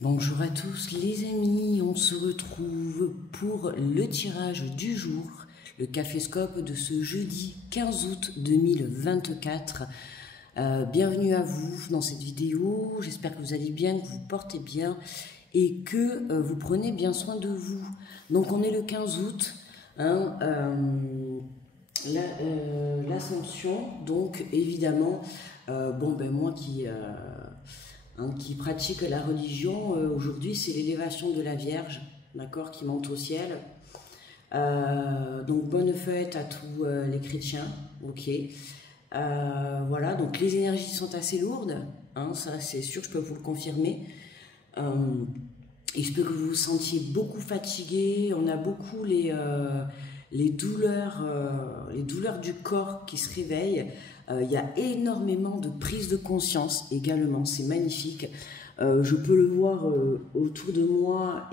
Bonjour à tous les amis, on se retrouve pour le tirage du jour, le Caféscope de ce jeudi 15 août 2024. Bienvenue à vous dans cette vidéo, j'espère que vous allez bien, que vous portez bien et que vous prenez bien soin de vous. Donc on est le 15 août, hein, l'Ascension, donc évidemment, moi qui pratique la religion, aujourd'hui c'est l'élévation de la Vierge, d'accord, qui monte au ciel. Donc bonne fête à tous les chrétiens, ok. Voilà, donc les énergies sont assez lourdes, hein, ça c'est sûr, je peux vous le confirmer. Il se peut que vous vous sentiez beaucoup fatigué, on a beaucoup les douleurs du corps qui se réveillent. Il y a énormément de prise de conscience également, c'est magnifique. Je peux le voir autour de moi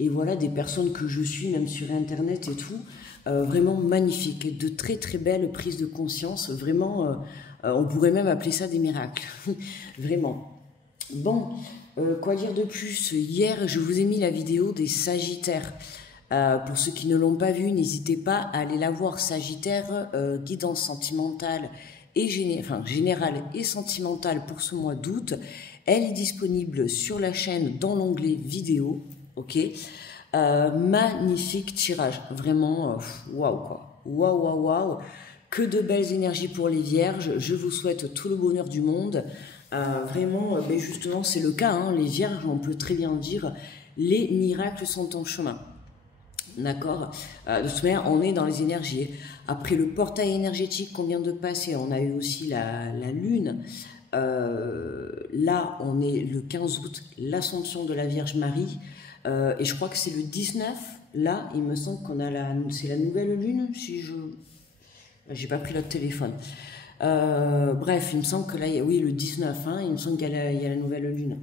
et voilà, des personnes que je suis, même sur internet et tout, vraiment magnifique, de très très belles prises de conscience, vraiment, on pourrait même appeler ça des miracles, vraiment. Bon, quoi dire de plus? Hier, je vous ai mis la vidéo des Sagittaires. Pour ceux qui ne l'ont pas vue, n'hésitez pas à aller la voir. Sagittaire, guidance sentimentale et générale et sentimentale pour ce mois d'août. Elle est disponible sur la chaîne dans l'onglet vidéo. Ok, magnifique tirage, vraiment, waouh quoi, waouh waouh waouh. Que de belles énergies pour les vierges. Je vous souhaite tout le bonheur du monde. Vraiment, justement, c'est le cas. Hein, les vierges, on peut très bien dire, les miracles sont en chemin. D'accord. De toute manière, on est dans les énergies. Après le portail énergétique qu'on vient de passer, on a eu aussi la lune. Là, on est le 15 août, l'ascension de la Vierge Marie. Et je crois que c'est le 19. Là, il me semble qu'on a c'est la nouvelle lune. Si je... J'ai pas pris le téléphone. Bref, il me semble que là, oui, le 19, hein, il me semble qu'il y a la nouvelle lune.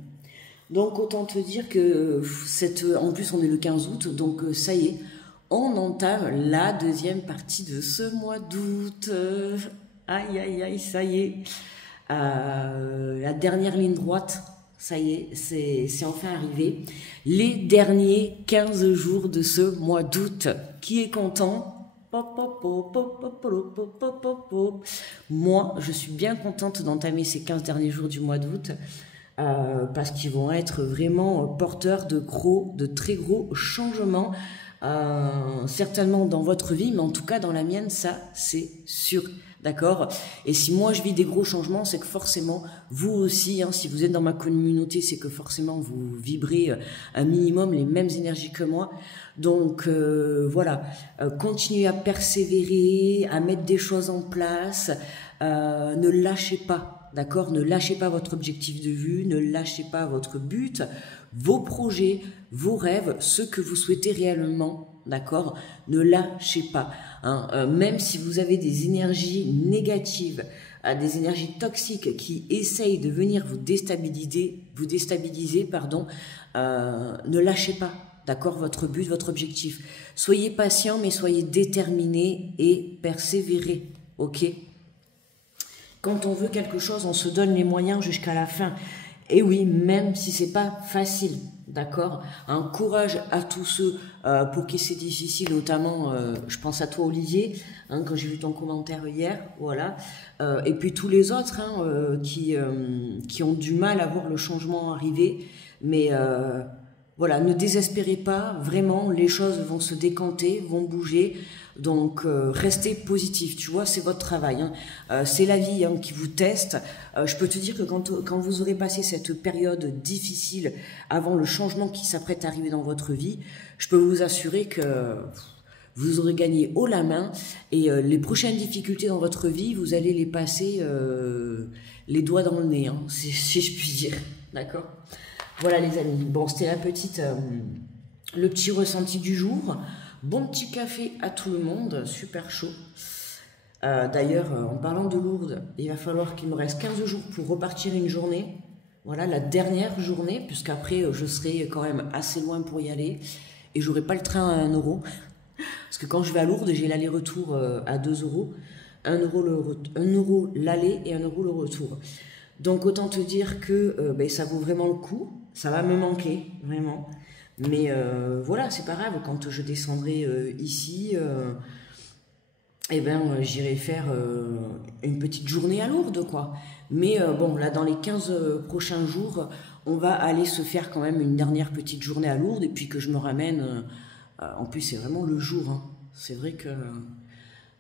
Donc autant te dire que en plus on est le 15 août, donc ça y est, on entame la deuxième partie de ce mois d'août. Aïe aïe aïe, ça y est. La dernière ligne droite, ça y est, c'est enfin arrivé. Les derniers 15 jours de ce mois d'août. Qui est content? Moi, je suis bien contente d'entamer ces 15 derniers jours du mois d'août. Parce qu'ils vont être vraiment porteurs de très gros changements, certainement dans votre vie, mais en tout cas dans la mienne, ça c'est sûr, d'accord. Et si moi je vis des gros changements, c'est que forcément vous aussi, hein, si vous êtes dans ma communauté, c'est que forcément vous vibrez un minimum les mêmes énergies que moi. Donc voilà, continuez à persévérer, à mettre des choses en place, ne lâchez pas. D'accord, ne lâchez pas votre objectif de vue, ne lâchez pas votre but, vos projets, vos rêves, ce que vous souhaitez réellement, d'accord, ne lâchez pas. Hein. Même si vous avez des énergies négatives, des énergies toxiques qui essayent de venir vous déstabiliser, ne lâchez pas. D'accord, votre but, votre objectif. Soyez patient, mais soyez déterminé et persévérez. Ok? Quand on veut quelque chose, on se donne les moyens jusqu'à la fin. Et oui, même si c'est pas facile, d'accord. Un courage à tous ceux pour qui c'est difficile, notamment, je pense à toi Olivier, hein, quand j'ai vu ton commentaire hier, voilà. Et puis tous les autres qui ont du mal à voir le changement arriver, mais voilà, ne désespérez pas, vraiment, les choses vont se décanter, vont bouger. Donc, restez positif, tu vois, c'est votre travail. Hein. C'est la vie hein, qui vous teste. Je peux te dire que quand vous aurez passé cette période difficile avant le changement qui s'apprête à arriver dans votre vie, je peux vous assurer que vous aurez gagné haut la main et les prochaines difficultés dans votre vie, vous allez les passer les doigts dans le nez, hein, si je puis dire. D'accord ? Voilà les amis. Bon, c'était le petit ressenti du jour. Bon petit café à tout le monde, super chaud. D'ailleurs, en parlant de Lourdes, il va falloir qu'il me reste 15 jours pour repartir une journée. Voilà, la dernière journée, puisqu'après, je serai quand même assez loin pour y aller. Et j'aurai pas le train à 1 euro. Parce que quand je vais à Lourdes, j'ai l'aller-retour à 2 euros. 1 euro l'aller et 1 euro le retour. Donc autant te dire que ben, ça vaut vraiment le coup. Ça va me manquer, vraiment. Mais voilà, c'est pas grave. Quand je descendrai ici, eh ben, j'irai faire une petite journée à Lourdes, quoi. Mais bon, là, dans les 15 prochains jours, on va aller se faire quand même une dernière petite journée à Lourdes. Et puis que je me ramène... en plus, c'est vraiment le jour. Hein. C'est vrai que...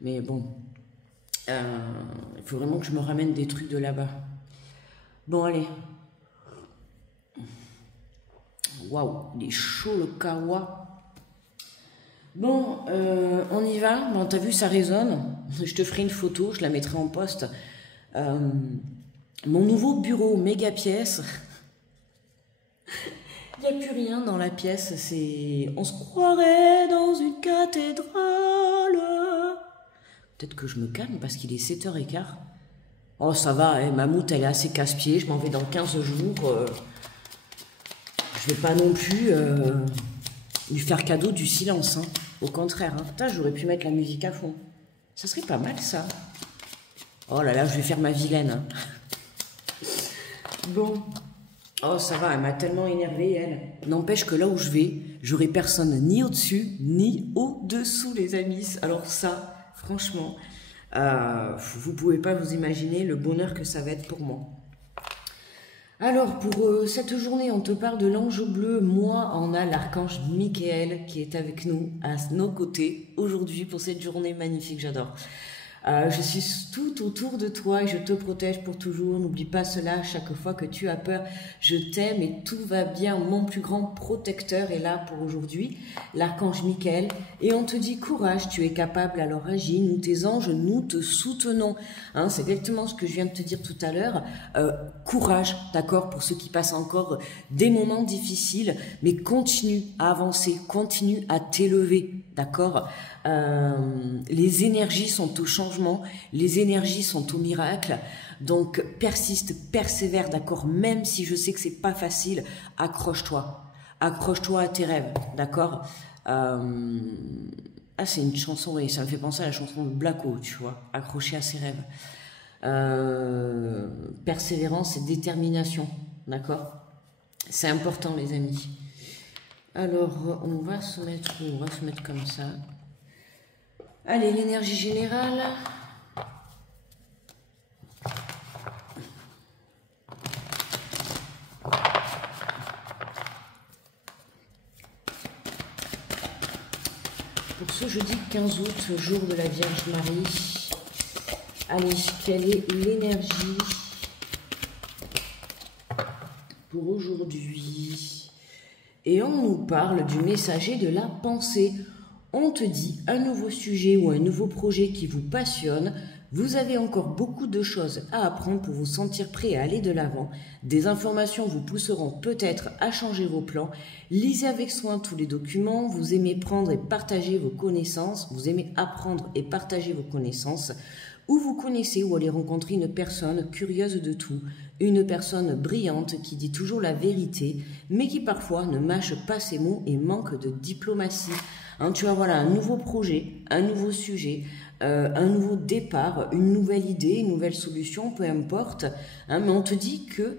mais bon, il faut vraiment que je me ramène des trucs de là-bas. Bon, allez. Waouh, il est chaud le kawa. Bon, on y va. Bon, t'as vu, ça résonne. Je te ferai une photo, je la mettrai en post. Mon nouveau bureau, méga pièce. Il n'y a plus rien dans la pièce. C'est... On se croirait dans une cathédrale. Peut-être que je me calme parce qu'il est 7h15. Oh, ça va, hein, Mammouth, elle est assez casse-pied. Je m'en vais dans 15 jours. Je vais pas non plus lui faire cadeau du silence. Hein. Au contraire. Hein. Putain, j'aurais pu mettre la musique à fond. Ça serait pas mal, ça. Oh là là, je vais faire ma vilaine. Hein. Bon. Oh, ça va, elle m'a tellement énervée, elle. N'empêche que là où je vais, j'aurai personne ni au-dessus, ni au-dessous, les amis. Alors ça, franchement, vous pouvez pas vous imaginer le bonheur que ça va être pour moi. Alors, pour cette journée, on te parle de l'ange bleu. Moi, on a l'archange Michael qui est avec nous, à nos côtés, aujourd'hui, pour cette journée magnifique, j'adore. Je suis tout autour de toi et je te protège pour toujours. N'oublie pas cela chaque fois que tu as peur. Je t'aime et tout va bien. Mon plus grand protecteur est là pour aujourd'hui, l'archange Michael. Et on te dit courage, tu es capable, alors agis. Nous, tes anges, nous te soutenons. Hein, c'est exactement ce que je viens de te dire tout à l'heure. Courage, d'accord, pour ceux qui passent encore des moments difficiles, mais continue à avancer, continue à t'élever, d'accord. Les énergies sont au changement, les énergies sont au miracle, donc persiste, persévère, d'accord, même si je sais que c'est pas facile, accroche-toi à tes rêves, d'accord. Ah, c'est une chanson, oui, ça me fait penser à la chanson de Blacko, tu vois, accrocher à ses rêves. Persévérance et détermination, d'accord, c'est important, les amis. Alors, on va se mettre comme ça. Allez, l'énergie générale. Pour ce jeudi 15 août, jour de la Vierge Marie. Allez, quelle est l'énergie pour aujourd'hui? Et on nous parle du messager de la pensée. On te dit un nouveau sujet ou un nouveau projet qui vous passionne. Vous avez encore beaucoup de choses à apprendre pour vous sentir prêt à aller de l'avant. Des informations vous pousseront peut-être à changer vos plans. Lisez avec soin tous les documents. Vous aimez prendre et partager vos connaissances. Vous aimez apprendre et partager vos connaissances. Ou vous connaissez ou allez rencontrer une personne curieuse de tout. Une personne brillante qui dit toujours la vérité, mais qui parfois ne mâche pas ses mots et manque de diplomatie. Hein, tu vois, voilà, un nouveau projet, un nouveau sujet, un nouveau départ, une nouvelle idée, une nouvelle solution, peu importe. Hein, mais on te dit que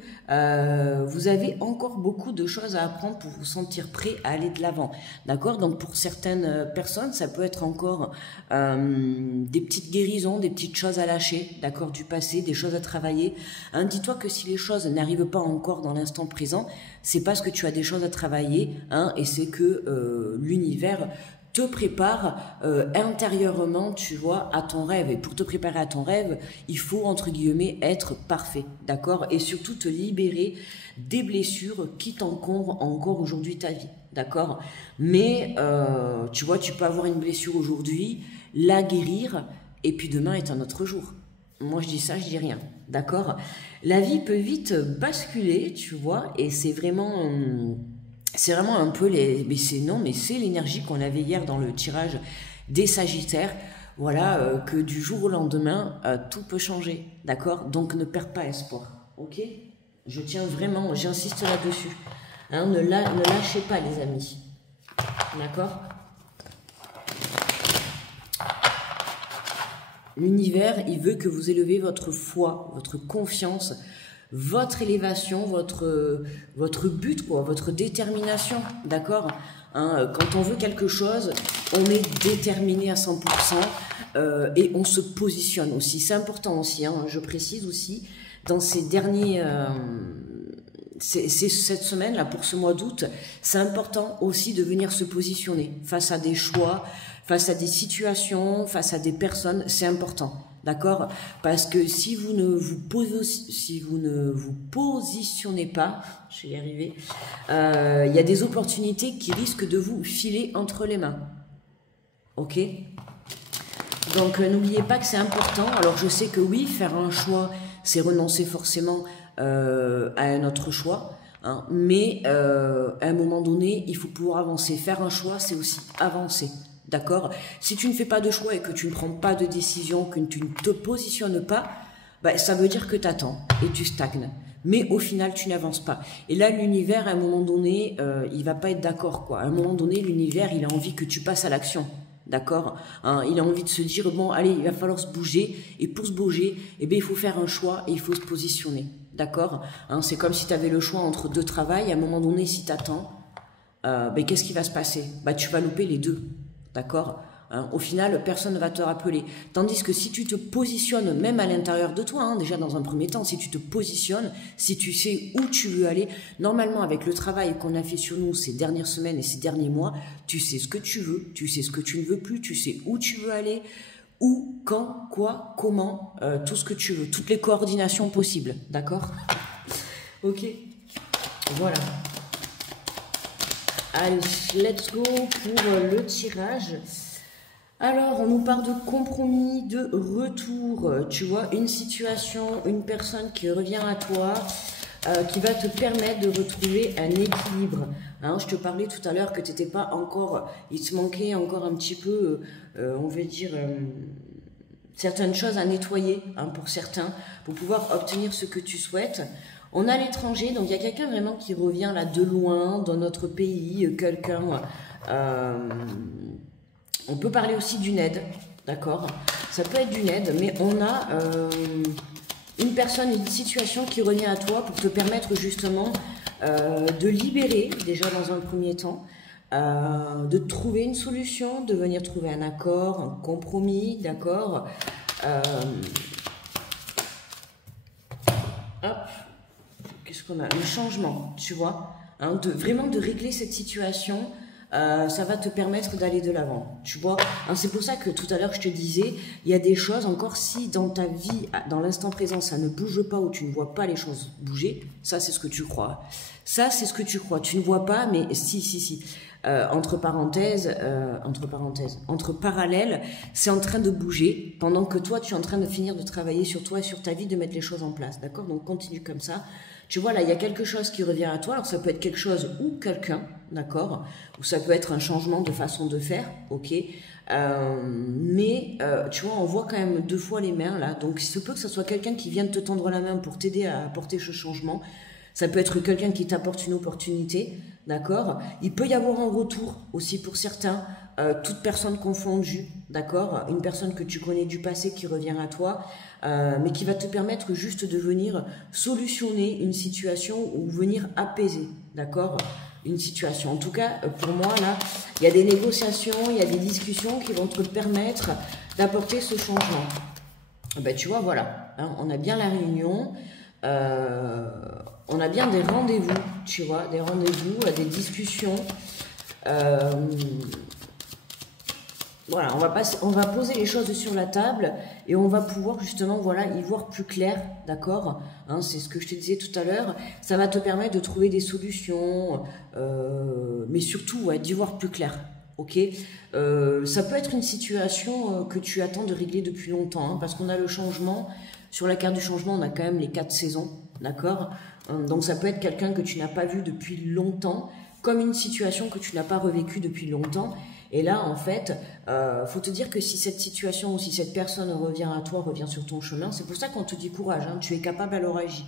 vous avez encore beaucoup de choses à apprendre pour vous sentir prêt à aller de l'avant. D'accord? Donc pour certaines personnes, ça peut être encore des petites guérisons, des petites choses à lâcher, d'accord, du passé, des choses à travailler. Hein, dis-toi que si les choses n'arrivent pas encore dans l'instant présent, c'est parce que tu as des choses à travailler, hein, et c'est que l'univers te prépare intérieurement, tu vois, à ton rêve. Et pour te préparer à ton rêve, il faut, entre guillemets, être parfait, d'accord? Et surtout te libérer des blessures qui t'encombrent encore aujourd'hui ta vie, d'accord? Mais, tu vois, tu peux avoir une blessure aujourd'hui, la guérir, et puis demain est un autre jour. Moi, je dis ça, je dis rien, d'accord? La vie peut vite basculer, tu vois, et c'est vraiment un peu c'est l'énergie qu'on avait hier dans le tirage des Sagittaires. Voilà, que du jour au lendemain, tout peut changer, d'accord? Donc ne perds pas espoir, ok? Je tiens vraiment, j'insiste là-dessus. Hein, ne lâchez pas, les amis, d'accord? L'univers, il veut que vous élevez votre foi, votre confiance, votre élévation, votre but, quoi, votre détermination, d'accord, hein, quand on veut quelque chose, on est déterminé à 100%, et on se positionne aussi. C'est important aussi, hein, je précise aussi, dans ces derniers... cette semaine là pour ce mois d'août, c'est important aussi de venir se positionner face à des choix, face à des situations, face à des personnes, c'est important, d'accord? Parce que si vous ne vous positionnez pas, je vais y arriver, il y a des opportunités qui risquent de vous filer entre les mains, ok? Donc n'oubliez pas que c'est important. Alors je sais que oui, faire un choix, c'est renoncer forcément à un autre choix, hein, mais à un moment donné, il faut pouvoir avancer. Faire un choix, c'est aussi avancer, d'accord? Si tu ne fais pas de choix et que tu ne prends pas de décision, que tu ne te positionnes pas, bah, ça veut dire que tu attends et tu stagnes. Mais au final, tu n'avances pas. Et là, l'univers, à un moment donné, il va pas être d'accord, quoi. À un moment donné, l'univers, il a envie que tu passes à l'action. D'accord, hein, il a envie de se dire, bon, allez, il va falloir se bouger. Et pour se bouger, eh bien, il faut faire un choix et il faut se positionner. D'accord, hein, c'est comme si tu avais le choix entre deux travails. À un moment donné, si tu attends, ben, qu'est-ce qui va se passer? Bah, tu vas louper les deux. D'accord, hein, au final, personne ne va te rappeler. Tandis que si tu te positionnes, même à l'intérieur de toi, hein, déjà dans un premier temps, si tu te positionnes, si tu sais où tu veux aller, normalement, avec le travail qu'on a fait sur nous ces dernières semaines et ces derniers mois, tu sais ce que tu veux, tu sais ce que tu ne veux plus, tu sais où tu veux aller, où, quand, quoi, comment, tout ce que tu veux, toutes les coordinations possibles, d'accord? Ok, voilà. Allez, let's go pour le tirage. Alors, on nous parle de compromis, de retour, tu vois, une situation, une personne qui revient à toi, qui va te permettre de retrouver un équilibre. Hein, je te parlais tout à l'heure que tu n'étais pas encore, il te manquait encore un petit peu, on va dire, certaines choses à nettoyer, hein, pour certains, pour pouvoir obtenir ce que tu souhaites. On a l'étranger, donc il y a quelqu'un vraiment qui revient là de loin, dans notre pays, quelqu'un... on peut parler aussi d'une aide, d'accord? Ça peut être d'une aide, mais on a une personne, une situation qui revient à toi pour te permettre justement de libérer, déjà dans un premier temps, de trouver une solution, de venir trouver un accord, un compromis, d'accord? Hop, qu'est-ce qu'on a? Le changement, tu vois, hein, vraiment de régler cette situation. Ça va te permettre d'aller de l'avant, tu vois. C'est pour ça que tout à l'heure je te disais, il y a des choses, encore si dans ta vie, dans l'instant présent, ça ne bouge pas ou tu ne vois pas les choses bouger, ça c'est ce que tu crois. Ça c'est ce que tu crois, tu ne vois pas, mais si. Entre parallèles, c'est en train de bouger, pendant que toi tu es en train de finir de travailler sur toi et sur ta vie, de mettre les choses en place, d'accord? Donc continue comme ça. Tu vois, là, il y a quelque chose qui revient à toi. Alors, ça peut être quelque chose ou quelqu'un, d'accord? Ou ça peut être un changement de façon de faire, ok? Mais, tu vois, on voit quand même deux fois les mains, là. Donc, il se peut que ce soit quelqu'un qui vient de te tendre la main pour t'aider à apporter ce changement. Ça peut être quelqu'un qui t'apporte une opportunité, d'accord? Il peut y avoir un retour aussi pour certains, toute personne confondue, d'accord? Une personne que tu connais du passé qui revient à toi, mais qui va te permettre juste de venir solutionner une situation ou venir apaiser, d'accord? Une situation. En tout cas, pour moi, là, il y a des négociations, il y a des discussions qui vont te permettre d'apporter ce changement. Ben, tu vois, voilà, hein, on a bien la réunion, on a bien des rendez-vous, tu vois, des rendez-vous, des discussions. Voilà, on va poser les choses sur la table et on va pouvoir justement, voilà, y voir plus clair, d'accord, hein, c'est ce que je te disais tout à l'heure. Ça va te permettre de trouver des solutions, mais surtout, ouais, d'y voir plus clair, ok? Ça peut être une situation que tu attends de régler depuis longtemps, hein, parce qu'on a le changement. Sur la carte du changement, on a quand même les 4 saisons, d'accord? Donc ça peut être quelqu'un que tu n'as pas vu depuis longtemps, comme une situation que tu n'as pas revécue depuis longtemps. Et là, en fait, faut te dire que si cette situation ou si cette personne revient à toi, revient sur ton chemin, c'est pour ça qu'on te dit courage, hein, tu es capable, alors agis.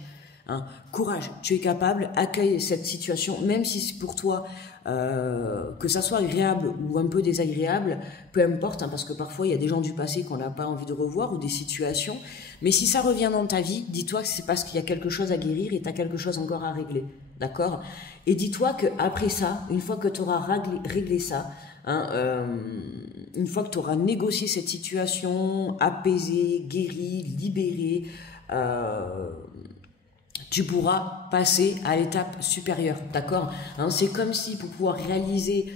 Hein. Courage, tu es capable, accueille cette situation, même si c'est pour toi, que ça soit agréable ou un peu désagréable, peu importe, hein, parce que parfois il y a des gens du passé qu'on n'a pas envie de revoir ou des situations, mais si ça revient dans ta vie, dis-toi que c'est parce qu'il y a quelque chose à guérir et tu as quelque chose encore à régler, d'accord? Et dis-toi qu'après ça, une fois que tu auras réglé ça, hein, une fois que tu auras négocié cette situation, apaisé, guéri, libéré, tu pourras passer à l'étape supérieure, d'accord, hein, c'est comme si pour pouvoir réaliser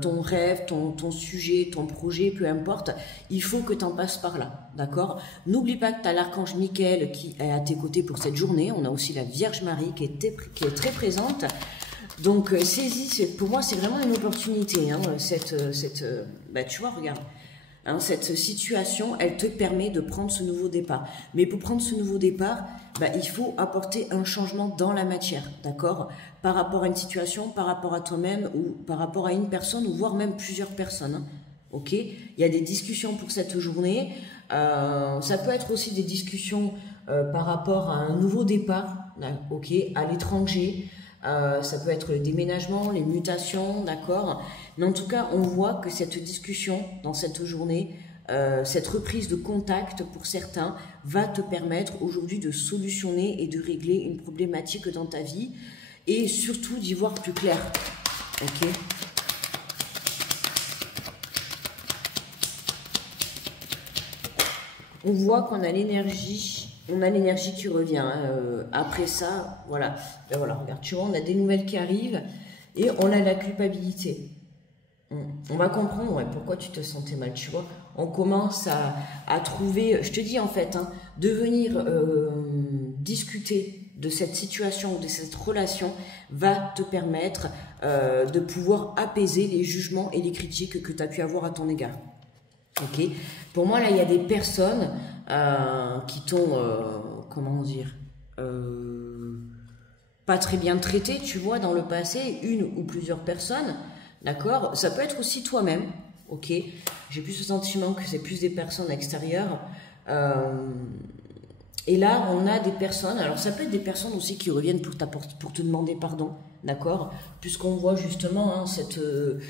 ton rêve, ton sujet, ton projet, peu importe, il faut que tu en passes par là, d'accord. N'oublie pas que tu as l'archange Michael qui est à tes côtés pour cette journée, on a aussi la Vierge Marie qui est très présente, donc saisis, pour moi c'est vraiment une opportunité, hein, tu vois, regarde. Hein, cette situation, elle te permet de prendre ce nouveau départ. Mais pour prendre ce nouveau départ, il faut apporter un changement dans la matière, d'accord? Par rapport à une situation, par rapport à toi-même ou par rapport à une personne ou voire même plusieurs personnes. Hein, ok? Il y a des discussions pour cette journée. Ça peut être aussi des discussions par rapport à un nouveau départ, ok? À l'étranger. Ça peut être le déménagement, les mutations, d'accord? Mais en tout cas, on voit que cette discussion dans cette journée, cette reprise de contact pour certains, va te permettre aujourd'hui de solutionner et de régler une problématique dans ta vie et surtout d'y voir plus clair, ok? On voit qu'on a l'énergie. On a l'énergie qui revient. Hein. Après ça, voilà. Ben voilà, regarde, tu vois, on a des nouvelles qui arrivent et on a la culpabilité. On va comprendre pourquoi tu te sentais mal, tu vois. On commence à trouver, je te dis en fait, hein, de venir discuter de cette situation, de cette relation, va te permettre de pouvoir apaiser les jugements et les critiques que tu as pu avoir à ton égard. Ok. Pour moi, là, il y a des personnes qui t'ont, comment dire, pas très bien traité, tu vois, dans le passé, une ou plusieurs personnes, d'accord? Ça peut être aussi toi-même, ok? J'ai plus le sentiment que c'est plus des personnes extérieures. Et là, on a des personnes, alors ça peut être des personnes aussi qui reviennent pour te demander pardon, d'accord? Puisqu'on voit justement hein, ce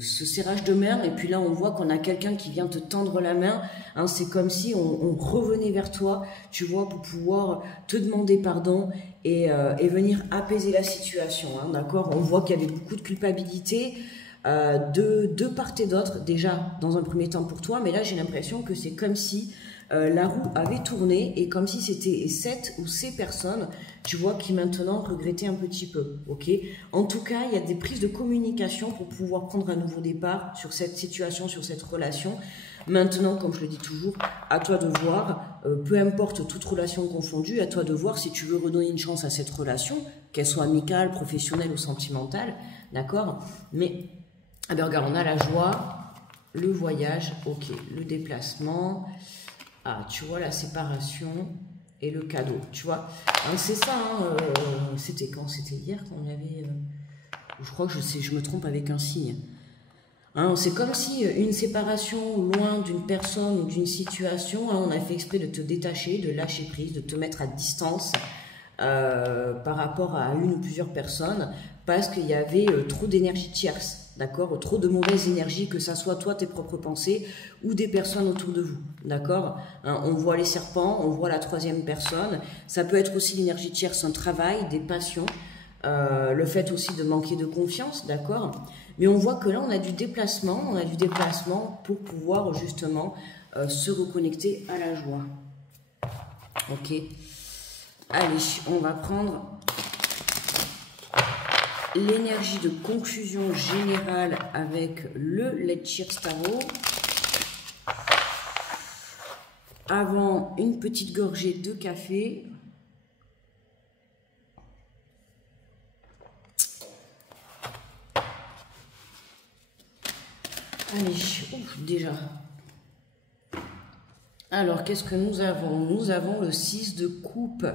serrage de main, et puis là on voit qu'on a quelqu'un qui vient te tendre la main, hein, c'est comme si on revenait vers toi, tu vois, pour pouvoir te demander pardon et venir apaiser la situation, hein, d'accord? On voit qu'il y avait beaucoup de culpabilité, de part et d'autre, déjà dans un premier temps pour toi, mais là j'ai l'impression que c'est comme si la roue avait tourné et comme si c'était cette ou ces personnes, tu vois, qui maintenant regrettaient un petit peu, ok? En tout cas, il y a des prises de communication pour pouvoir prendre un nouveau départ sur cette situation, sur cette relation. Maintenant, comme je le dis toujours, à toi de voir, peu importe toute relation confondue, à toi de voir si tu veux redonner une chance à cette relation, qu'elle soit amicale, professionnelle ou sentimentale, d'accord? Mais, ah ben regarde, on a la joie, le voyage, ok, le déplacement... Ah, tu vois, la séparation et le cadeau, tu vois. C'est ça, hein, c'était quand? C'était hier qu'on avait... je crois que je me trompe avec un signe. Hein, c'est comme si une séparation loin d'une personne ou d'une situation, hein, on a fait exprès de te détacher, de lâcher prise, de te mettre à distance par rapport à une ou plusieurs personnes parce qu'il y avait trop d'énergie tierce. D'accord, trop de mauvaise énergie, que ça soit toi, tes propres pensées, ou des personnes autour de vous, d'accord, hein, on voit les serpents, on voit la troisième personne, ça peut être aussi l'énergie tierce, un travail, des passions, le fait aussi de manquer de confiance, d'accord, mais on voit que là, on a du déplacement pour pouvoir justement se reconnecter à la joie. Ok, allez, on va prendre... l'énergie de conclusion générale avec le Let's Cheers Tarot. Avant une petite gorgée de café. Allez, ouf, déjà. Alors, qu'est-ce que nous avons? Nous avons le 6 de coupe.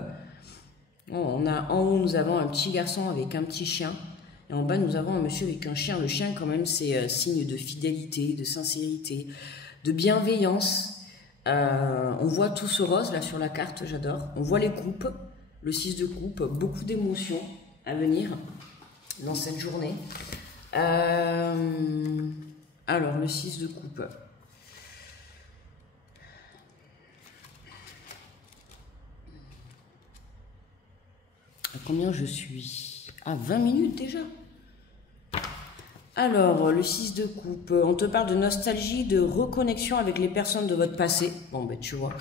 On a, en haut, nous avons un petit garçon avec un petit chien. Et en bas, nous avons un monsieur avec un chien. Le chien, quand même, c'est signe de fidélité, de sincérité, de bienveillance. On voit tout ce rose là sur la carte, j'adore. On voit les coupes, le 6 de coupe, beaucoup d'émotions à venir dans cette journée. Alors, le 6 de coupe. À combien je suis? À 20 minutes déjà. Alors, le 6 de coupe, on te parle de nostalgie, de reconnexion avec les personnes de votre passé. Bon, ben tu vois.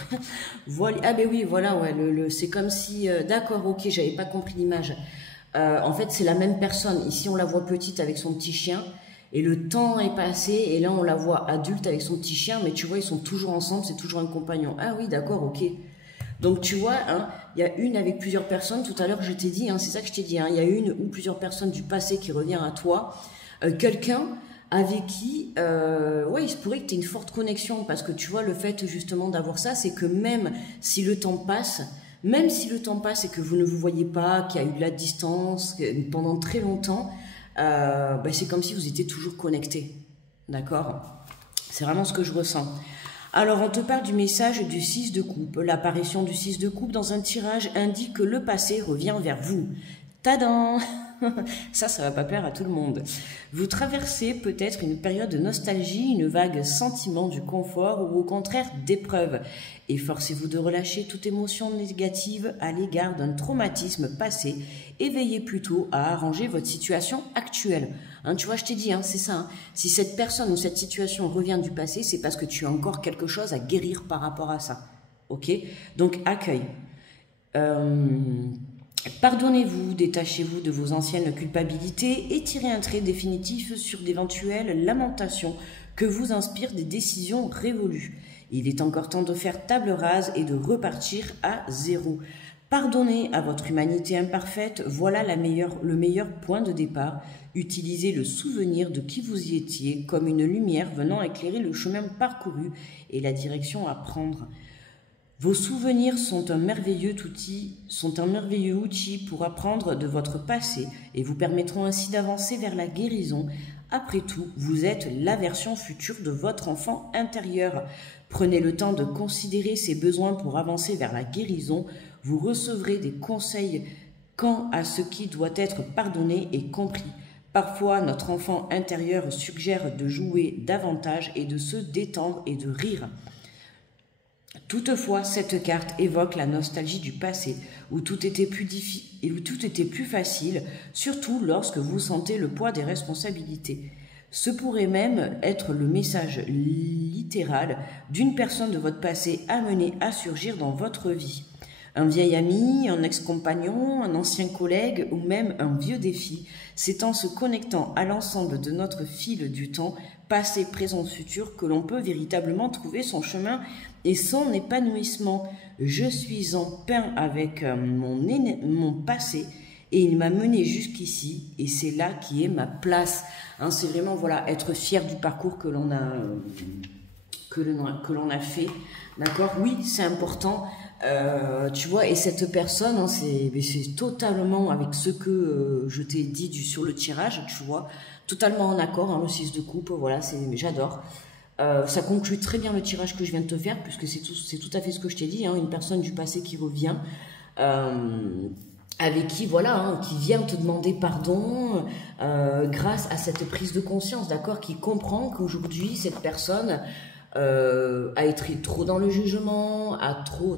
Voilà. Ah ben oui, voilà, ouais, c'est comme si... D'accord, ok, j'avais pas compris l'image. En fait, c'est la même personne. Ici, on la voit petite avec son petit chien. Et le temps est passé, et là, on la voit adulte avec son petit chien. Mais tu vois, ils sont toujours ensemble, c'est toujours un compagnon. Ah oui, d'accord, ok. Donc tu vois, hein, il y a une avec plusieurs personnes. Tout à l'heure, je t'ai dit, hein, c'est ça que je t'ai dit. Hein, il y a une ou plusieurs personnes du passé qui revient à toi. Quelqu'un avec qui, ouais, il se pourrait que tu aies une forte connexion, parce que tu vois, le fait justement d'avoir ça, c'est que même si le temps passe et que vous ne vous voyez pas, qu'il y a eu de la distance pendant très longtemps, bah, c'est comme si vous étiez toujours connectés, d'accord? C'est vraiment ce que je ressens. Alors, on te parle du message du 6 de coupe. L'apparition du 6 de coupe dans un tirage indique que le passé revient vers vous. Tadam! Ça va pas plaire à tout le monde. Vous traversez peut-être une période de nostalgie, une vague sentiment du confort ou au contraire d'épreuve. Efforcez-vous de relâcher toute émotion négative à l'égard d'un traumatisme passé et veillez plutôt à arranger votre situation actuelle. Hein, tu vois, je t'ai dit, hein, c'est ça. Hein. Si cette personne ou cette situation revient du passé, c'est parce que tu as encore quelque chose à guérir par rapport à ça. Ok? Donc, accueil. Pardonnez-vous, détachez-vous de vos anciennes culpabilités et tirez un trait définitif sur d'éventuelles lamentations que vous inspirent des décisions révolues. Il est encore temps de faire table rase et de repartir à zéro. Pardonnez à votre humanité imparfaite, voilà le meilleur point de départ. Utilisez le souvenir de qui vous y étiez comme une lumière venant éclairer le chemin parcouru et la direction à prendre. Vos souvenirs sont un merveilleux outil pour apprendre de votre passé et vous permettront ainsi d'avancer vers la guérison. Après tout, vous êtes la version future de votre enfant intérieur. Prenez le temps de considérer ses besoins pour avancer vers la guérison. Vous recevrez des conseils quant à ce qui doit être pardonné et compris. Parfois, notre enfant intérieur suggère de jouer davantage et de se détendre et de rire. Toutefois, cette carte évoque la nostalgie du passé, où tout était plus facile, surtout lorsque vous sentez le poids des responsabilités. Ce pourrait même être le message littéral d'une personne de votre passé amenée à surgir dans votre vie. Un vieil ami, un ex-compagnon, un ancien collègue ou même un vieux défi. C'est en se connectant à l'ensemble de notre fil du temps, passé, présent, futur, que l'on peut véritablement trouver son chemin et son épanouissement. Je suis en paix avec mon passé et il m'a mené jusqu'ici et c'est là qui est ma place. Hein, c'est vraiment voilà, être fier du parcours que l'on a fait. D'accord? Oui, c'est important. Tu vois, et cette personne, hein, c'est totalement avec ce que je t'ai dit sur le tirage, tu vois, totalement en accord, hein, le 6 de coupe, voilà, j'adore. Ça conclut très bien le tirage que je viens de te faire, puisque c'est tout à fait ce que je t'ai dit, hein, une personne du passé qui revient, avec qui, voilà, hein, qui vient te demander pardon, grâce à cette prise de conscience, d'accord, qui comprend qu'aujourd'hui, cette personne a été trop dans le jugement,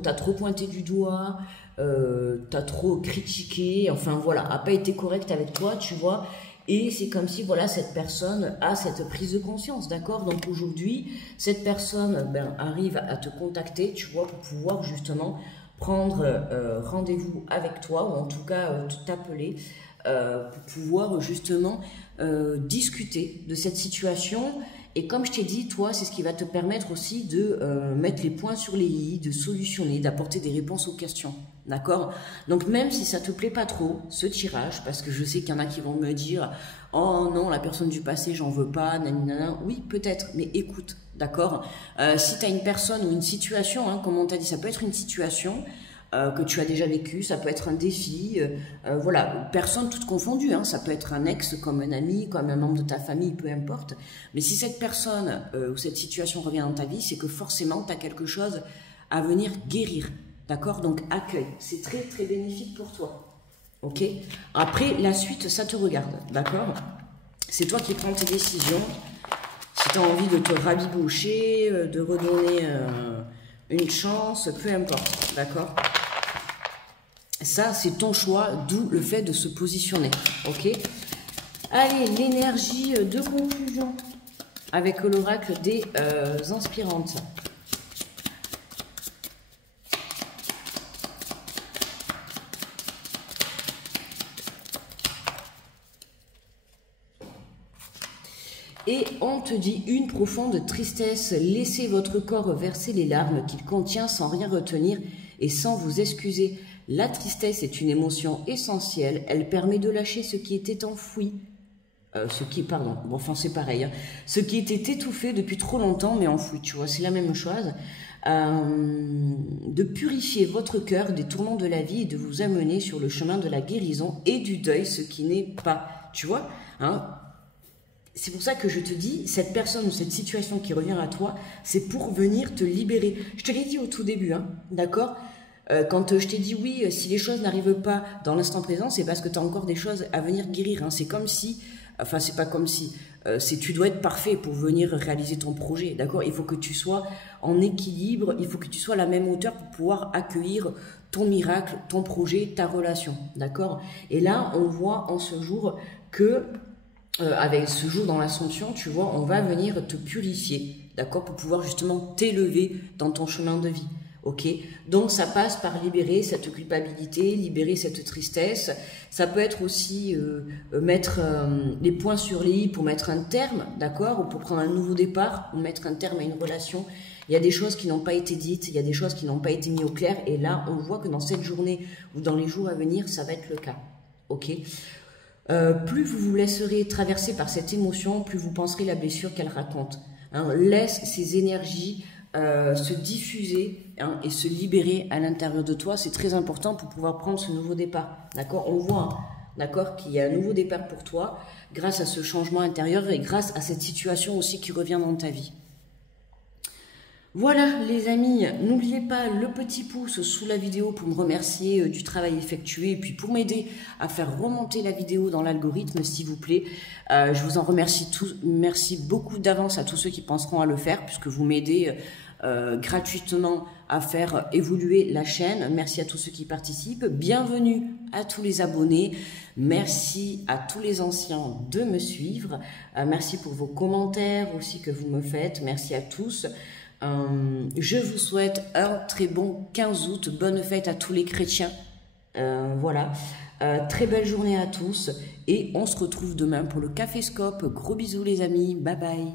t'as trop pointé du doigt, t'as trop critiqué, enfin voilà, a pas été correct avec toi, tu vois, et c'est comme si voilà cette personne a cette prise de conscience, d'accord. Donc aujourd'hui, cette personne arrive à te contacter, tu vois, pour pouvoir justement prendre rendez-vous avec toi, ou en tout cas t'appeler pour pouvoir justement discuter de cette situation. Et comme je t'ai dit, toi, c'est ce qui va te permettre aussi de mettre les points sur les i, de solutionner, d'apporter des réponses aux questions. D'accord? Donc même si ça te plaît pas trop, ce tirage, parce que je sais qu'il y en a qui vont me dire « Oh non, la personne du passé, j'en veux pas, nanana. » Oui, peut-être, mais écoute, d'accord? Si tu as une personne ou une situation, hein, comme on t'a dit, ça peut être une situation, que tu as déjà vécu, ça peut être un défi, voilà, personne toute confondue, hein, ça peut être un ex, comme un ami, comme un membre de ta famille, peu importe, mais si cette personne ou cette situation revient dans ta vie, c'est que forcément tu as quelque chose à venir guérir, d'accord? Donc accueille, c'est très très bénéfique pour toi, ok? Après, la suite, ça te regarde, d'accord? C'est toi qui prends tes décisions, si tu as envie de te rabibocher, de redonner une chance, peu importe, d'accord? Ça, c'est ton choix, d'où le fait de se positionner, ok? Allez, l'énergie de conclusion avec l'oracle des inspirantes. Et on te dit une profonde tristesse, laissez votre corps verser les larmes qu'il contient sans rien retenir et sans vous excuser. La tristesse est une émotion essentielle, elle permet de lâcher ce qui était enfoui, c'est pareil, hein. Ce qui était étouffé depuis trop longtemps mais enfoui, tu vois, c'est la même chose. De purifier votre cœur des tourments de la vie et de vous amener sur le chemin de la guérison et du deuil, ce qui n'est pas, tu vois, hein. C'est pour ça que je te dis, cette personne ou cette situation qui revient à toi, c'est pour venir te libérer. Je te l'ai dit au tout début, hein, d'accord? Quand je t'ai dit oui, si les choses n'arrivent pas dans l'instant présent, c'est parce que tu as encore des choses à venir guérir, hein. C'est comme si, enfin c'est pas comme si, tu dois être parfait pour venir réaliser ton projet, d'accord? Il faut que tu sois en équilibre, il faut que tu sois à la même hauteur pour pouvoir accueillir ton miracle, ton projet, ta relation, d'accord? Et là, on voit en ce jour que avec ce jour dans l'ascension, tu vois, on va venir te purifier, d'accord, pour pouvoir justement t'élever dans ton chemin de vie, ok? Donc ça passe par libérer cette culpabilité, libérer cette tristesse. Ça peut être aussi mettre les points sur les i pour mettre un terme, d'accord, ou pour prendre un nouveau départ, ou mettre un terme à une relation. Il y a des choses qui n'ont pas été dites, il y a des choses qui n'ont pas été mises au clair, et là, on voit que dans cette journée ou dans les jours à venir, ça va être le cas, ok? Plus vous vous laisserez traverser par cette émotion, plus vous penserez la blessure qu'elle raconte. Hein, laisse ces énergies se diffuser, hein, et se libérer à l'intérieur de toi. C'est très important pour pouvoir prendre ce nouveau départ. D'accord? On voit, hein, d'accord, qu'il y a un nouveau départ pour toi grâce à ce changement intérieur et grâce à cette situation aussi qui revient dans ta vie. Voilà les amis, n'oubliez pas le petit pouce sous la vidéo pour me remercier du travail effectué et puis pour m'aider à faire remonter la vidéo dans l'algorithme, s'il vous plaît. Je vous en remercie tous, merci beaucoup d'avance à tous ceux qui penseront à le faire puisque vous m'aidez gratuitement à faire évoluer la chaîne. Merci à tous ceux qui participent, bienvenue à tous les abonnés, merci à tous les anciens de me suivre, merci pour vos commentaires aussi que vous me faites, merci à tous. Je vous souhaite un très bon 15 août, bonne fête à tous les chrétiens, voilà, très belle journée à tous et on se retrouve demain pour le Caféscope. Gros bisous les amis, bye bye.